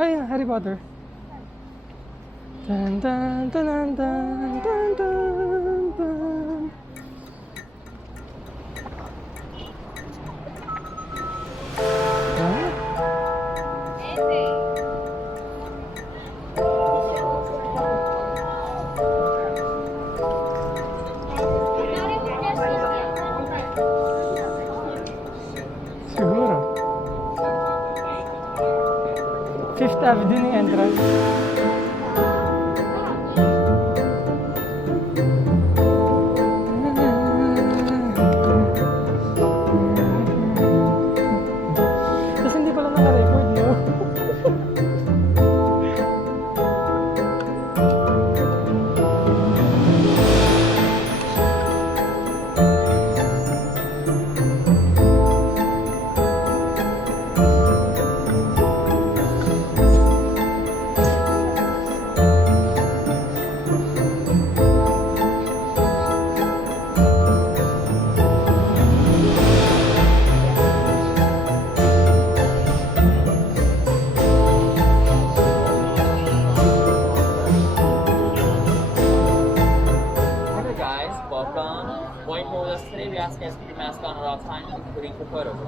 Ay, Harry Potter. Dun, dun, dun, dun, dun, dun, dun, dun. Siguro. Fifth Avenue yung entrance. Tapos hindi pala naka-record, no?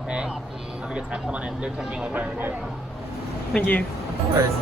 Okay? Have a good time. Come on in. They're checking out right here. Thank you. Of course.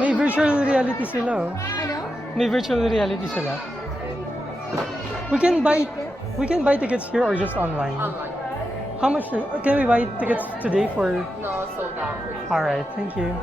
May virtual reality sila, oh. Ano? May virtual reality sila. We can buy tickets here or just online? Online. How much can we buy tickets today for? No, sold out. All right, thank you.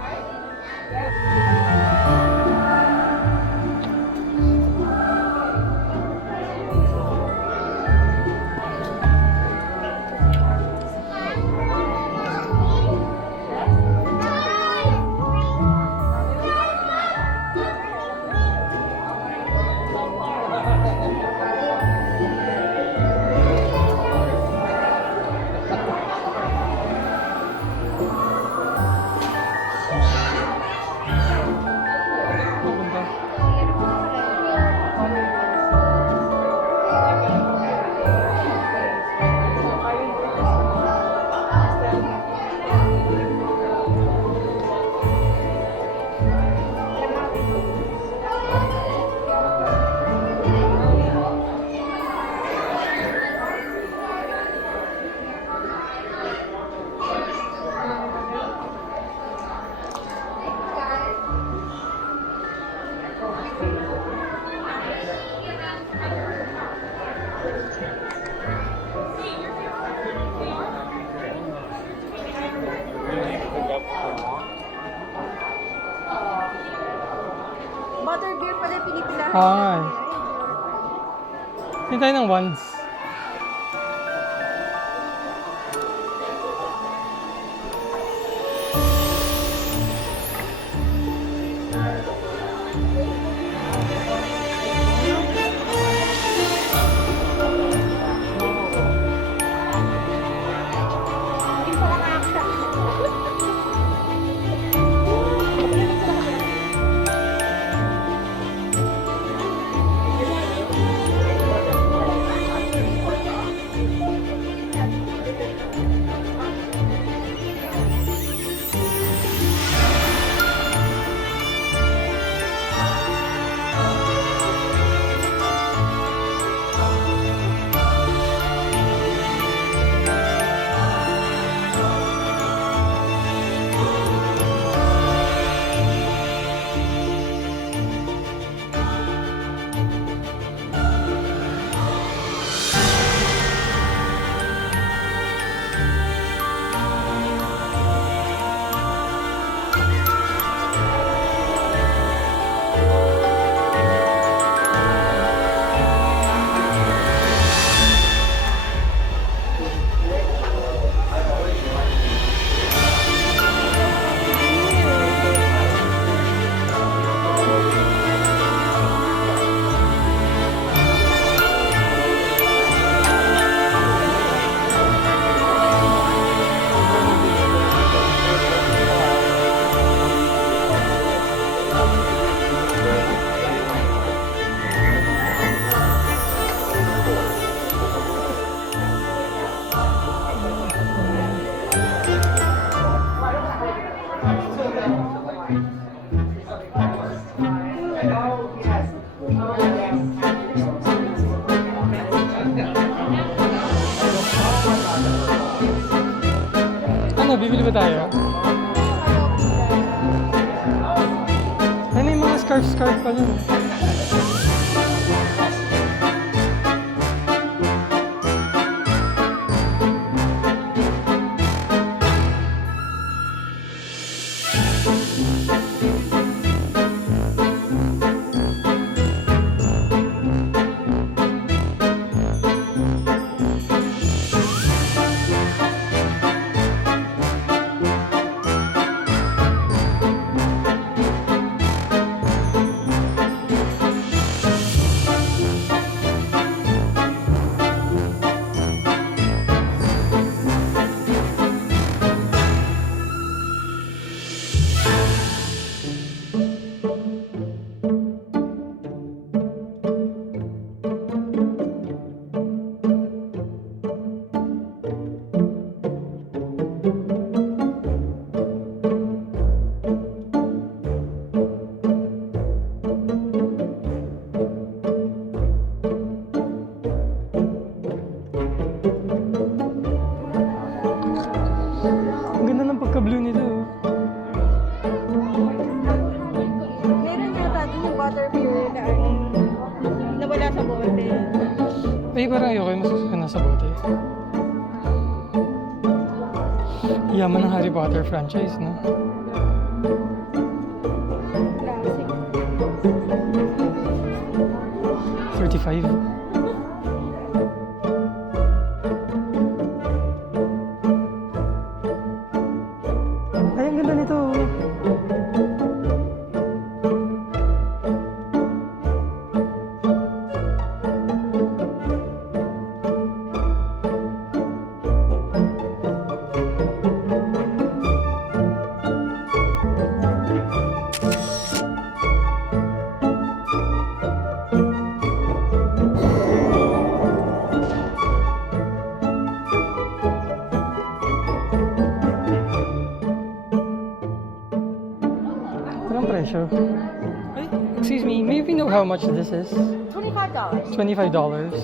Oo nga eh. Tingin tayo ng wands. Ano, bibili ba tayo? Ay, may mga scarf pa nun. Ang ganda ng pagka-blue nito. Meron yata dun yung water pure na nawala sa bote. Ay, parang ayoko yung masusukan na sa bote. Yaman ng Harry Potter franchise, no? Classic. 35. Ay, ang ganda nito. Anong presyo? Ay, excuse me, may we know how much this is? $25. $25.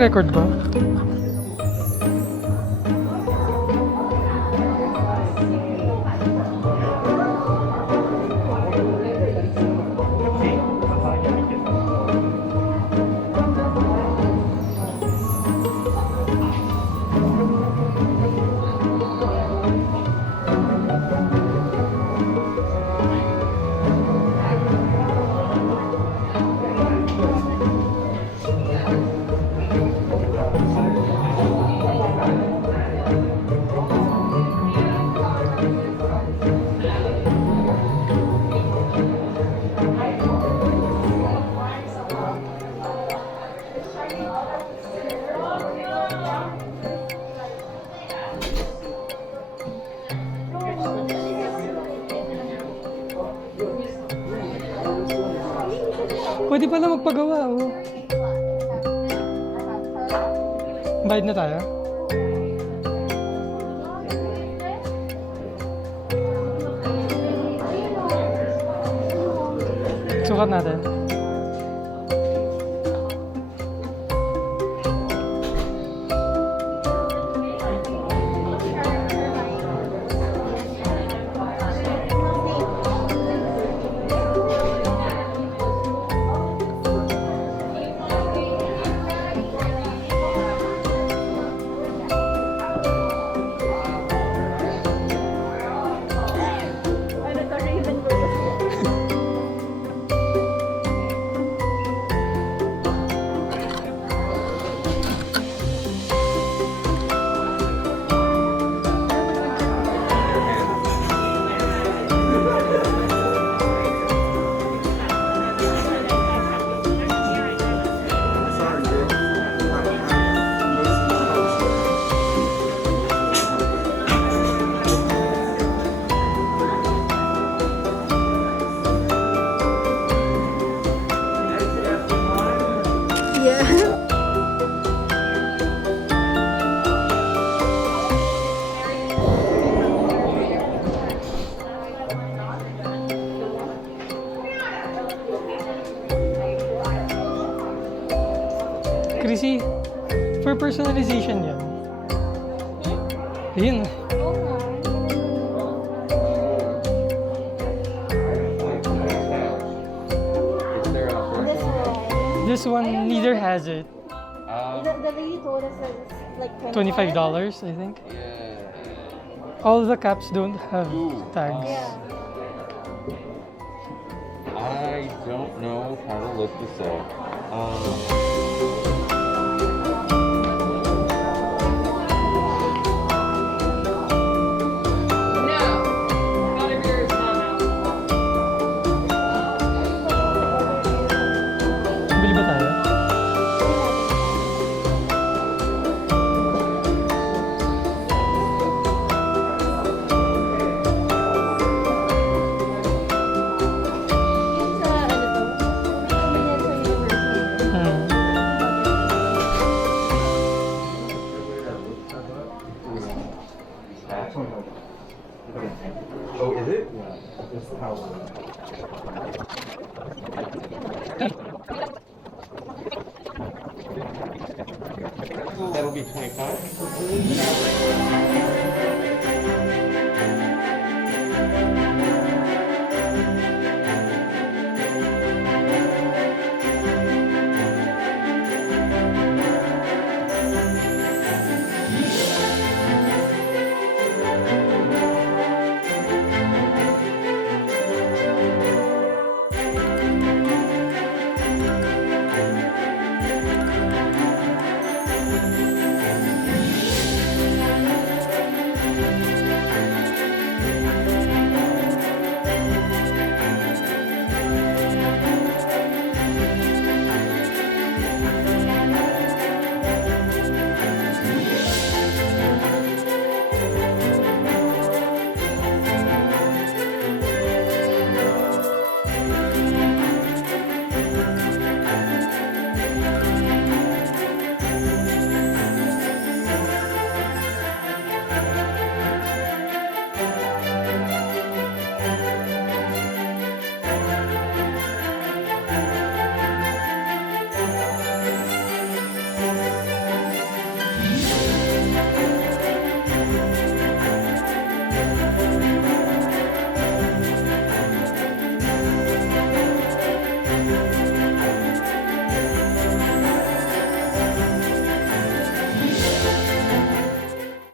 Nagre-record ba? Pwede pala magpagawa, oh. Bayad na tayo? Sukat natin. Chrissy, for personalization yan. Ayun. This one neither has it. The lady told us that it's like $25, I think. Yeah. All the caps don't have tags. Yeah. I don't know how to look this up. Bili ba tayo? Oh, is it? That'll be 25.